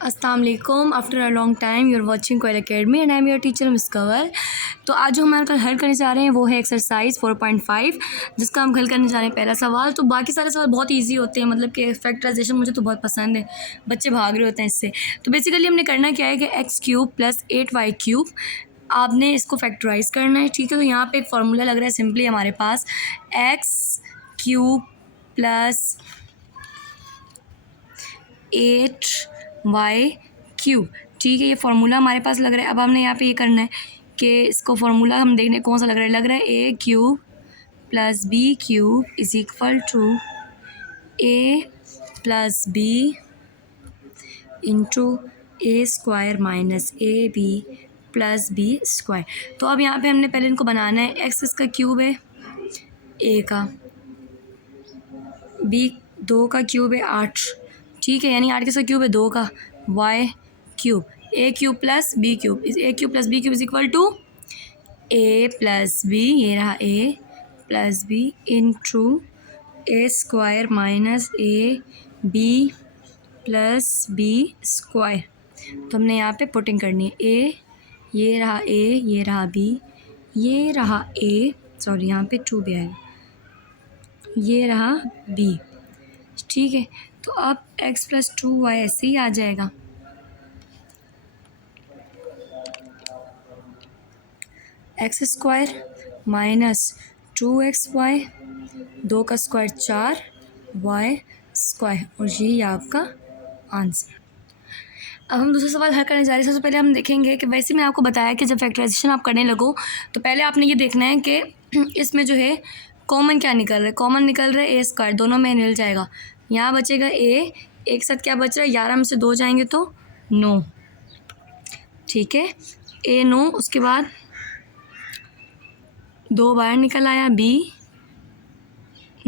अस्सलाम वालेकुम। After a long time you are watching Koyal academy and I am your teacher miss Kanwal. तो आज जो हमारे कल हल करने जा रहे हैं वो है एक्सरसाइज 4.5, जिसका हम हल करने जा रहे हैं पहला सवाल। तो बाकी सारे सवाल बहुत इजी होते हैं, मतलब कि फैक्टराइजेशन मुझे तो बहुत पसंद है, बच्चे भाग रहे होते हैं इससे। तो बेसिकली हमने करना क्या है कि x³ + 8y³ आपने इसको फैक्टराइज करना है, ठीक है। तो यहाँ पे एक फार्मूला लग रहा है सिंपली हमारे पास x³ + 8y³, ठीक है। ये फार्मूला हमारे पास लग रहा है। अब हमने यहाँ पे ये करना है कि इसको फार्मूला हम देखने कौन सा लग रहा है a³ + b³ = a + b × a² - ab + b²। तो अब यहाँ पे हमने पहले इनको बनाना है। x इसका क्यूब है, a का, b 2 का क्यूब है 8, ठीक है, यानी 8 किसका क्यूब है 2 का, y³ a³ + b³ a³ + b³ = a + b, ये रहा a + b × a² - ab + b²। तो हमने यहाँ पे पुटिंग करनी है a, ये रहा a, ये रहा b, ये रहा a, सॉरी यहाँ पे 2 भी आएगा, ये रहा b, ठीक है। तो अब x + 2y ऐसे ही आ जाएगा। x² - 2xy, 2 का स्क्वायर 4, y², और यही आपका आंसर। अब हम दूसरा सवाल हल करने जा रहे हैं। सबसे पहले हम देखेंगे कि वैसे मैंने आपको बताया कि जब फैक्टराइजेशन आप करने लगो तो पहले आपने ये देखना है कि इसमें जो है कॉमन क्या निकल रहा है। कॉमन निकल रहा है a², दोनों में मिल जाएगा, यहाँ बचेगा a, एक साथ क्या बच रहा है 11 में से 2 जाएंगे तो 9, ठीक है, a 9, उसके बाद 2 बाहर निकल आया b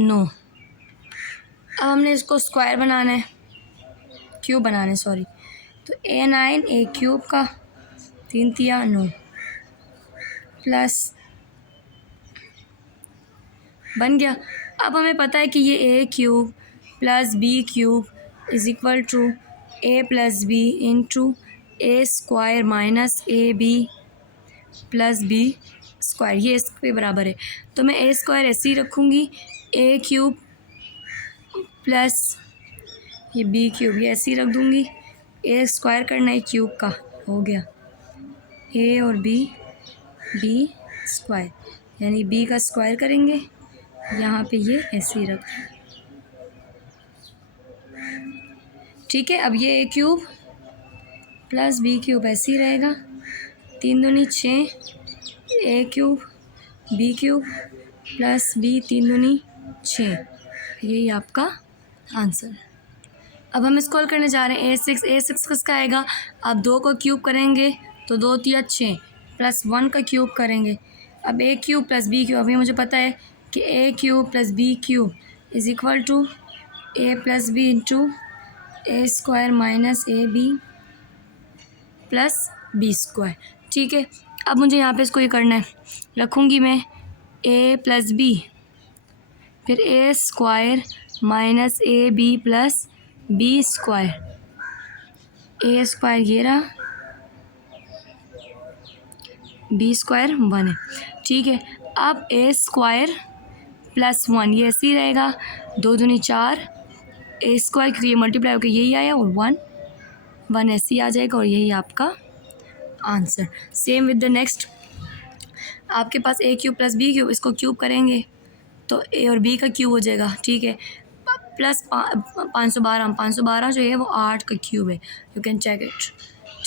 9। अब हमने इसको स्क्वायर बनाना है, क्यूब बनाना है सॉरी। तो a9 a³ का 3 तिया 9 प्लस बन गया। अब हमें पता है कि ये a³ + b³ = a + b × a² - ab + b², ये इसके बराबर है। तो मैं a² ऐसे ही रखूँगी, a³ प्लस ये b³ ये ऐसे ही रख दूँगी, a² करना है क्यूब का, हो गया a और b b², यानी b का स्क्वायर करेंगे, यहाँ पे ये ऐसे ही रख, ठीक है। अब ये a³ + b³ ऐसे ही रहेगा, 3 दूनी 6, a³ b³ + b 3 दूनी 6, यही आपका आंसर। अब हम इसको हल करने जा रहे हैं। a6 किसका आएगा, अब 2 का क्यूब करेंगे तो 2 तिया 6 + 1 का क्यूब करेंगे। अब a³ + b³, अभी मुझे पता है कि a³ + b³ = a + b × a² - ab + b², ठीक है। अब मुझे यहाँ पे इसको ये करना है, रखूँगी मैं a + b, फिर a² - ab + b², a² ये रहा, b² 1 है, ठीक है। अब a² + 1 ये ऐसे ही रहेगा, 2 दूनी 4, a² क्योंकि ये मल्टीप्लाई होकर यही आया, और 1 ऐसे ही आ जाएगा, और यही आपका answer. Same with the next, आपके पास a³ + b³, इसको क्यूब करेंगे तो a और b का क्यूब हो जाएगा, ठीक है, प्लस 512 जो है वो 8 का क्यूब है, यू कैन चेक इट,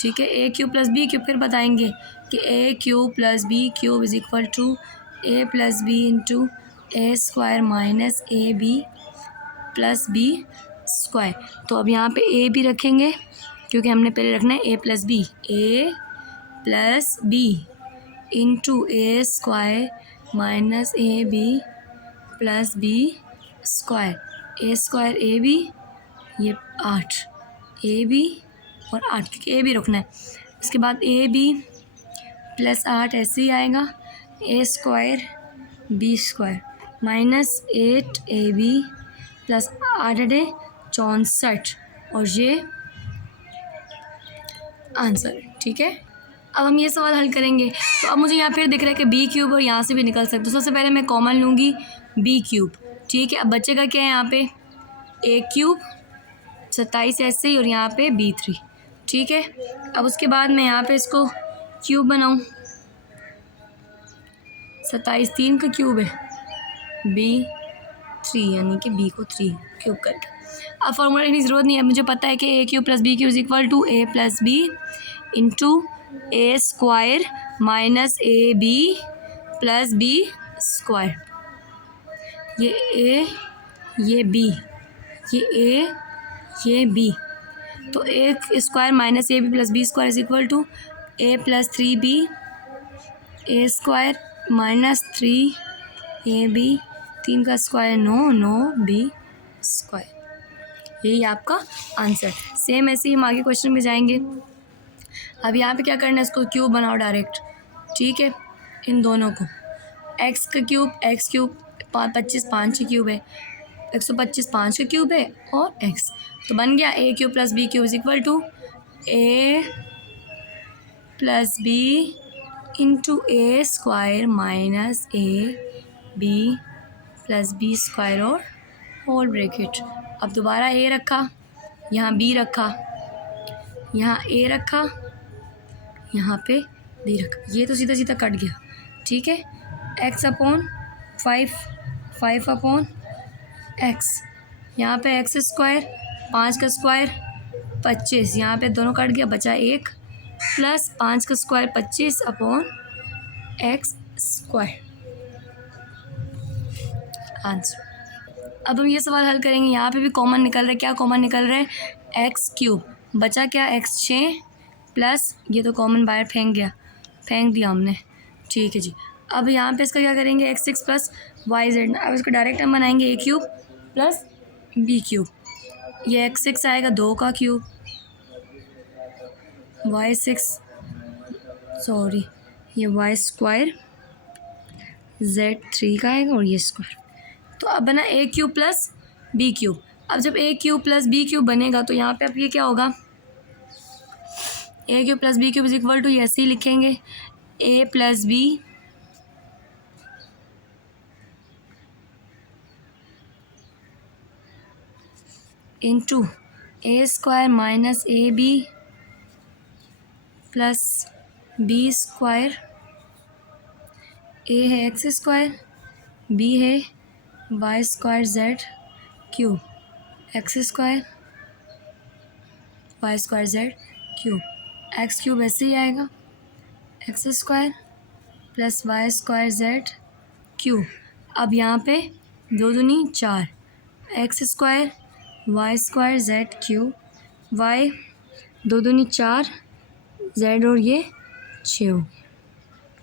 ठीक है। a³ + b³, फिर बताएंगे कि a³ + b³ = a + b × a² - ab + b²। तो अब यहाँ पे a भी रखेंगे क्योंकि हमने पहले रखना है a + b, a + b × a² - ab + b², a² ab, ये 8 ab और 8 क्योंकि a भी रखना है। उसके बाद ab + 8 ऐसे ही आएगा, a² b² -8 ab + 8 × 8 = 64, और ये आंसर, ठीक है। अब हम ये सवाल हल करेंगे। तो अब मुझे यहाँ फिर दिख रहा है कि बी क्यूब और यहाँ से भी निकल सकते। तो सबसे पहले मैं कॉमन लूँगी बी क्यूब, ठीक है। अब बच्चे का क्या है यहाँ पे ए क्यूब 27 ऐसे ही और यहाँ पे B3, ठीक है। अब उसके बाद मैं यहाँ पे इसको क्यूब बनाऊँ, 27 3 का क्यूब है B3 यानी कि B को 3 क्यूब करके। अब फॉर्मूला लिखने की ज़रूरत नहीं है, मुझे पता है कि A cube plus B cube is equal to A plus B into A square minus A B plus B square. ये ए, ये बी, ये ए, ये बी, तो A square minus A B plus B square is equal to A plus 3b A square minus 3ab 3 का square 9 b square. यही आपका answer. Same ऐसे ही हम आगे क्वेश्चन में जाएंगे। अब यहाँ पे क्या करना है, इसको क्यूब बनाओ डायरेक्ट, ठीक है। इन दोनों को एक्स का क्यूब, एक्स क्यूब 25 5 का क्यूब है, 125 5 का क्यूब है और एक्स, तो बन गया A cube plus B cube is equal to A plus B into A square minus A B plus B square और होल ब्रैकेट। अब दोबारा ए रखा, यहाँ बी रखा, यहाँ ए रखा, यहाँ पे बी रखा, ये तो सीधा सीधा कट गया, ठीक है। एक्स अपॉन 5 अपॉन एक्स, यहाँ पे एक्स स्क्वायर 5 का स्क्वायर 25, यहाँ पे दोनों कट गया, बचा 1 प्लस 5 का square 25 upon X square. Answer. अब हम ये सवाल हल करेंगे। यहाँ पे भी कॉमन निकल रहा है, क्या कॉमन निकल रहा है, एक्स क्यूब, बचा क्या एक्स 6 प्लस ये तो कॉमन बाहर फेंक दिया हमने, ठीक है जी। अब यहाँ पे इसका क्या करेंगे, एक्स 6 प्लस वाई जेड। अब इसको डायरेक्ट हम बनाएंगे A cube plus B cube, ये एक्स 6 आएगा 2 का क्यूब, वाई 6 सॉरी ये वाई स्क्वायर जेड 3 का आएगा और ये स्क्वायर। तो अब बना A cube plus B cube. अब जब A cube plus B cube बनेगा तो यहाँ पे अब ये क्या होगा, A cube plus B cube is equal to ऐसे ही लिखेंगे A plus B into A square minus A B plus B square. A है एक्स स्क्वायर, बी है Y square Z cube, X square Y square Z cube, X cube ऐसे ही आएगा X square plus Y square Z cube. अब यहाँ पे 2 दूनी 4, X square Y square Z cube, Y 2 दूनी 4 जेड और ये 6 हो गया।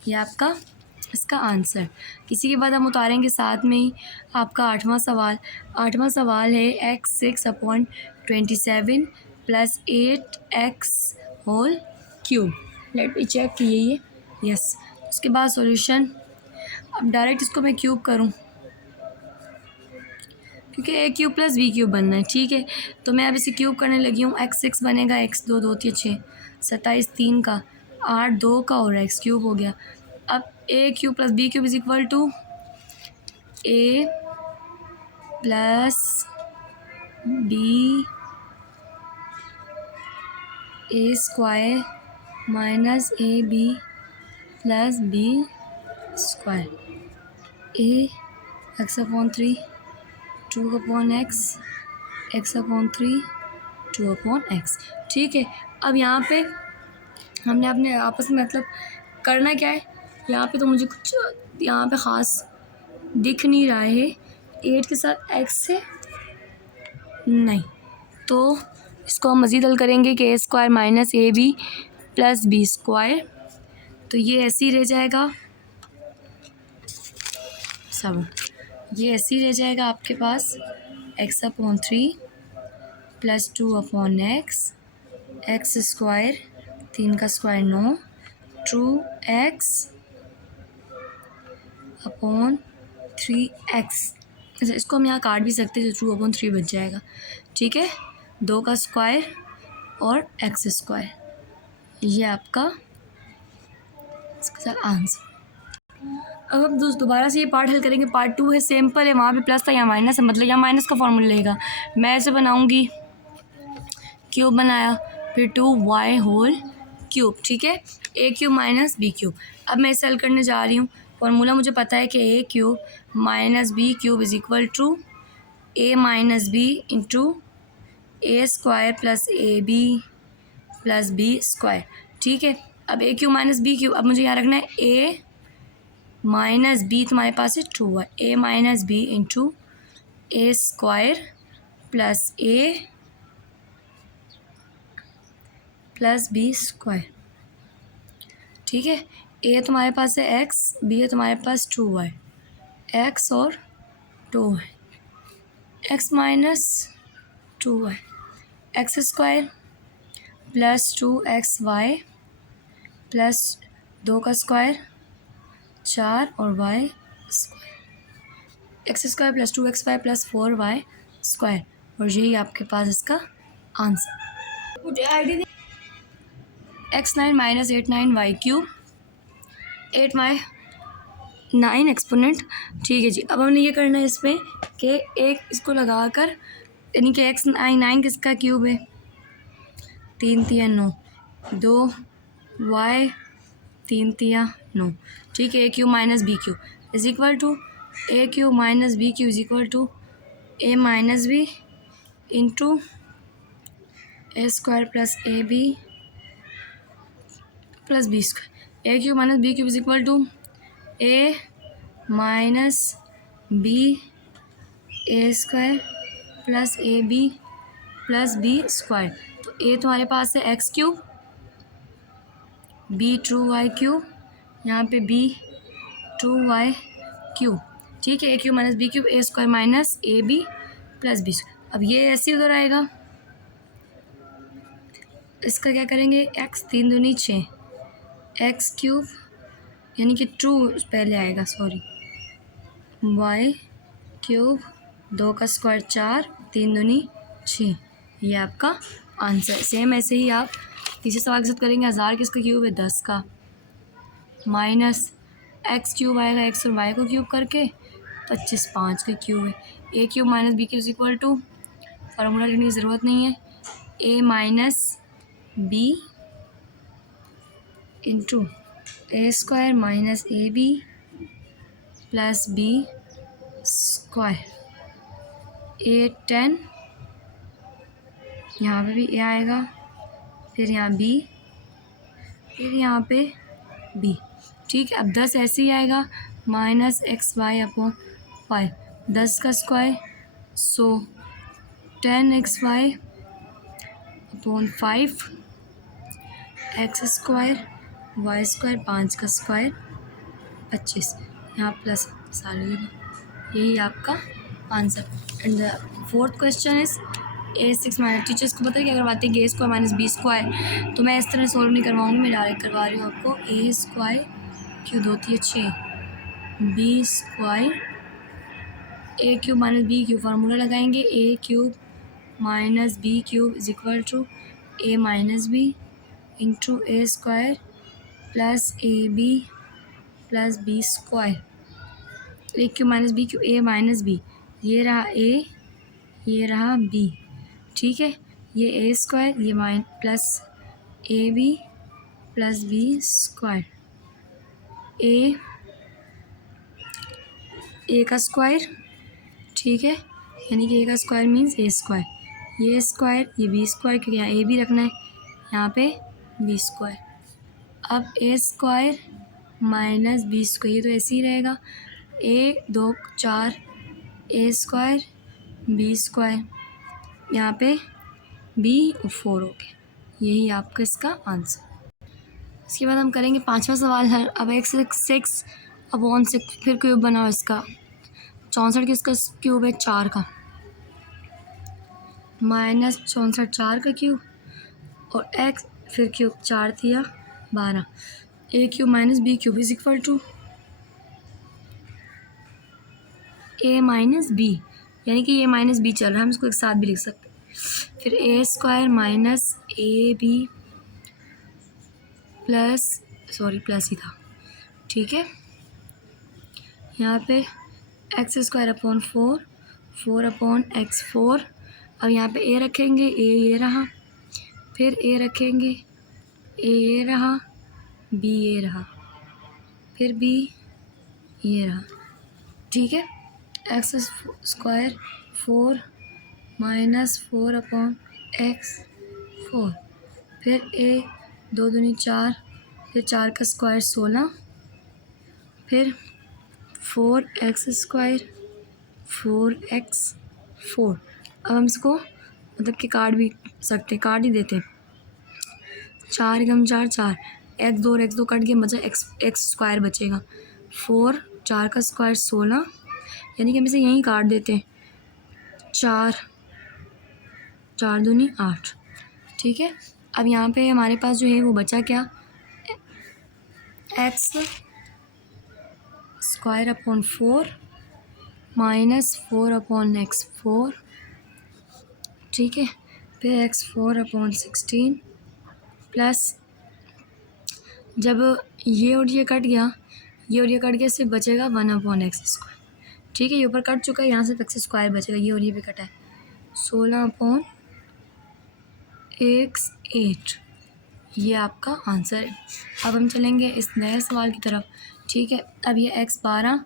ये आपका इसका आंसर। इसी के बाद हम उतारेंगे साथ में ही आपका 8वां सवाल। 8वां सवाल है x 6 upon 27 plus 8x whole cube. Let me check कि यही है, यस। उसके बाद सॉल्यूशन। अब डायरेक्ट इसको मैं क्यूब करूं क्योंकि ए क्यूब प्लस बी क्यूब बनना है, ठीक है। तो मैं अब इसे क्यूब करने लगी हूँ। एक्स 6 बनेगा, एक्स 2 2 6 27 3 का 8 2 का और एक्स क्यूब हो गया। अब A cube plus B cube is equal to A plus B A square minus A B plus B square. A X upon 3 2 upon X upon 3 2 upon X, ठीक है। अब यहाँ पे हमने अपने आपस में मतलब करना क्या है, यहाँ पे तो मुझे कुछ यहाँ पे ख़ास दिख नहीं रहा है। 8 के साथ एक्स है नहीं, तो इसको हम मज़ीद हल करेंगे कि A square minus A B plus B square, तो ये ऐसे ही रह जाएगा सब, ये ऐसे ही रह जाएगा आपके पास X upon 3 plus 2 upon X square 3 का स्क्वायर 9 2x अपॉन 3x। अच्छा, इसको हम यहाँ काट भी सकते हैं, जो 2 अपॉन 3 बच जाएगा, ठीक है। 2 का स्क्वायर और एक्स स्क्वायर, ये आपका इसके साथ आंसर। अब हम दोबारा से ये पार्ट हल करेंगे। पार्ट 2 है, सिंपल है, वहाँ पे प्लस था, यहाँ माइनस है, मतलब यहाँ माइनस का फॉर्मूला रहेगा। मैं ऐसे बनाऊँगी, क्यूब बनाया, फिर 2y होल क्यूब, ठीक है, A cube minus B cube. अब मैं इसे हल करने जा रही हूँ। फॉर्मूला मुझे पता है कि A cube minus B cube is equal to A minus B into A square plus A B plus B square, ठीक है। अब A cube minus B cube, अब मुझे यहाँ रखना है ए माइनस बी, तुम्हारे पास है 2y, ए माइनस बी इंटू ए स्क्वायर प्लस ए प्लस बी स्क्वायर, ठीक है। ए तुम्हारे पास है एक्स, बी है तुम्हारे पास 2y, एक्स और 2y, x minus 2y, x square plus 2xy plus 2 का स्क्वायर 4 और y square, x square plus 2xy plus 4y square, और यही आपके पास इसका आंसर। मुझे ID x9 minus 8 cube 8y9 exponent, ठीक है जी। अब हमने ये करना है इसमें कि एक इसको लगा कर, यानी कि x9 किसका क्यूब है, 3 तिया 9, 2y 3 तिया 9, ठीक है। A cube minus B cube is equal to A cube minus B cube is equal to A minus B into A square plus A B plus B square, A cube minus B cube is equal to A minus B A square plus A B plus B square. तो A तुम्हारे पास है x cube, B 2y cube, यहाँ पे B 2y cube, ठीक है। A cube minus B cube A square minus A B plus B square. अब ये ऐसे उधर आएगा, इसका क्या करेंगे, एक्स 3 दूनी 6, एक्स क्यूब यानी कि 2 पहले आएगा, सॉरी, वाई क्यूब 2 का स्क्वायर 4, 3 दूनी 6, ये आपका आंसर। सेम ऐसे ही आप तीसरे सवाल के साथ करेंगे। 1000 किसका क्यूब है, 10 का, माइनस एक्स क्यूब आएगा, एक्स और वाई को क्यूब करके 25 5 का क्यूब है। A cube minus B cube is equal to, formula लिखने की ज़रूरत नहीं है, A minus B into A square minus A B plus B square, A 10, यहाँ पे भी ए आएगा, फिर यहाँ बी, फिर यहाँ पे बी, ठीक है। अब 10 ऐसे ही आएगा, माइनस एक्स वाई अपॉन 5, 10 का square 100, 10xy upon 5, x square Y square 5 का स्क्वायर 25, यहाँ प्लस सारे जगह, यही आपका answer. And the fourth question is A6 minus, teachers को पता है कि अगर बातें ए स्क्वायर माइनस बी स्क्वायर, तो मैं इस तरह सॉल्व नहीं करवाऊँगी, मैं डायरेक्ट करवा रही हूँ आपको। ए स्क्वायर क्यूब होती है 6, बी स्क्वायर ए cube minus B cube, formula लगाएंगे, A cube minus B cube is equal to A minus B into A square plus A B plus B square, A cube minus B cube, A minus B, ये रहा A, ये रहा B, ठीक है। ये A square, ये plus A B plus B square, A का square, ठीक है, यानी कि ए का स्क्वायर मीन्स ए स्क्वायर, ये स्क्वायर, ये बी स्क्वायर, क्योंकि यहाँ ए भी रखना है, यहाँ पे बी स्क्वायर। अब ए स्क्वायर माइनस बी स्क्वायर, ये तो ऐसे ही रहेगा, ए 2 4, ए स्क्वायर बी स्क्वायर, यहाँ पे बी और 4 हो गया, यही आपका इसका आंसर। इसके बाद हम करेंगे 5वां सवाल है। अब x6 अपॉन 6, फिर क्यूब बनाओ इसका, 64 किसका क्यूब है, 4 का, माइनस 64 4 का क्यूब और x फिर क्यूब 4 थिया 12, A cube minus B cube is equal to A minus B, यानी कि ये माइनस बी चल रहा है, हम इसको एक साथ भी लिख सकते हैं। फिर A square minus A B plus ही था, ठीक है। यहाँ पे X square upon 4 upon X 4। अब यहाँ पे ए रखेंगे, ए ये रहा, फिर ए रखेंगे, ए ये रहा, बी ये रहा, फिर बी ये रहा, ठीक है। X square 4 minus 4 upon X 4, फिर ए 2 दूनी 4, फिर 4 का स्क्वायर 16, फिर 4x स्क्वायर 4x4। अब हम इसको मतलब कि काट भी सकते, काट ही देते। 4 एकम 4 4, x2 कट गया, मतलब एक्स स्क्वायर बचेगा। 4 4 का स्क्वायर 16, यानी कि हम इसे यहीं काट देते हैं। 4 दूनी 8, ठीक है। अब यहाँ पे हमारे पास जो है वो बचा क्या, x square upon 4 minus 4 upon X 4, ठीक है। फिर x4 अपॉन 16 प्लस, जब ये और ये कट गया, ये और ये कट गया, सिर्फ बचेगा 1 अपॉन एक्स स्क्वायर, ठीक है। ये ऊपर कट चुका है, यहाँ से एक्स स्क्वायर बचेगा, ये और ये भी कटा है। 16 अपॉन एक्स 8, ये आपका आंसर है। अब हम चलेंगे इस नए सवाल की तरफ, ठीक है। अब ये x 12,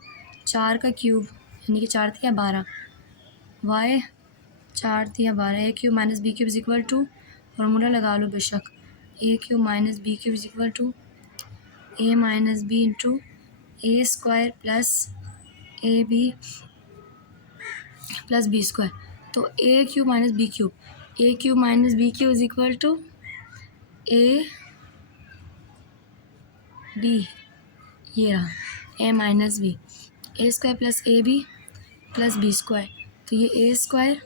4 का क्यूब यानी कि 4 थिया 12, y 4 थिया 12, A cube minus B cube is equal to, formula लगा लो बेशक, A cube minus B cube is equal to A minus B into A square plus A B plus B square. तो A cube minus B cube, A cube minus B cube is equal to A B, ये रहा A minus B, A square plus A B plus B square. तो ये A square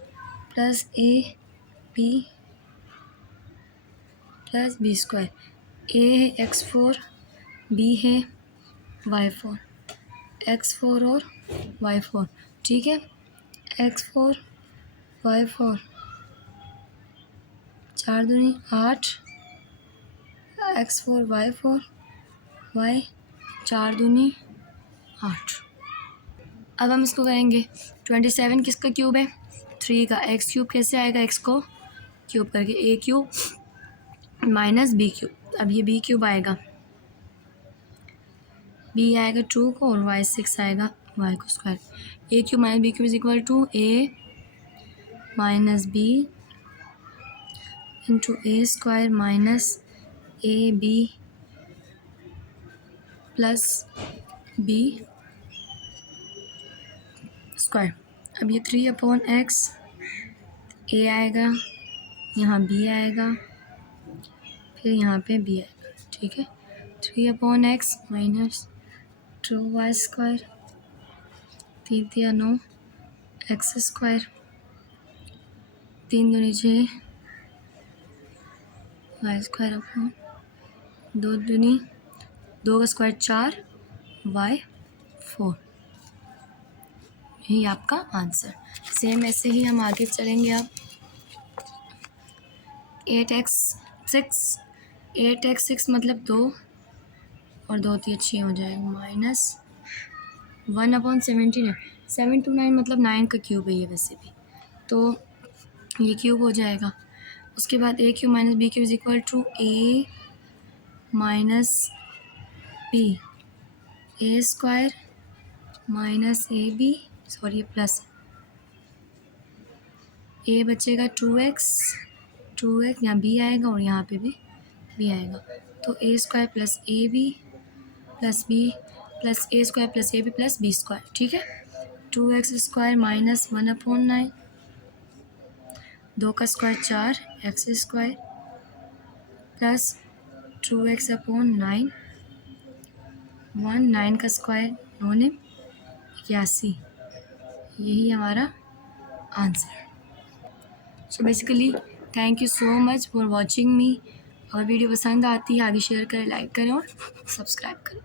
plus A B plus B square, A है x4, B है y4, x4 और y4, ठीक है। x4 y4, 4 दूनी 8, x4 y4 y 4 दूनी 8। अब हम इसको करेंगे 27 किसका क्यूब है, 3 का। एक्स क्यूब कैसे आएगा, एक्स को क्यूब करके, ए क्यूब माइनस बी क्यूब। अब ये बी क्यूब आएगा, बी आएगा 2 को, और वाई 6 आएगा वाई को square. A cube minus B cube is equal to A minus B into A square minus A B plus B square. अब ये 3 अपॉन एक्स, ए आएगा, यहाँ बी आएगा, फिर यहाँ पे बी आएगा, ठीक है। 3 upon x minus 2y square, 3 तिया 9, एक्स स्क्वायर, 3 दूनी 6, वाई स्क्वायर अपॉन 2 दूनी 2 का स्क्वायर 4, वाई 4, यही आपका आंसर। सेम ऐसे ही हम आगे चलेंगे। अब 8x6 मतलब 2 और 2 तिया 6 हो जाएगा, माइनस 1 अपॉन 17 है, 7 to 9 मतलब 9 का क्यूब है ये वैसे भी, तो ये क्यूब हो जाएगा। उसके बाद A cube minus B cube is equal to A minus B, A square minus A B, sorry ये प्लस, ए बचेगा 2x यहाँ बी आएगा और यहाँ पे भी बी आएगा, तो A square plus A B plus B plus A square plus A B plus B square, ठीक है। 2x स्क्वायर माइनस 1 अपॉन 9, 2 का square 4, X square plus 2x upon 9, 1 9 का स्क्वायर 9 ने 81, यही हमारा answer. So basically thank you so much for watching मी। और video पसंद आती है आगे शेयर करें, लाइक करें और सब्सक्राइब करें।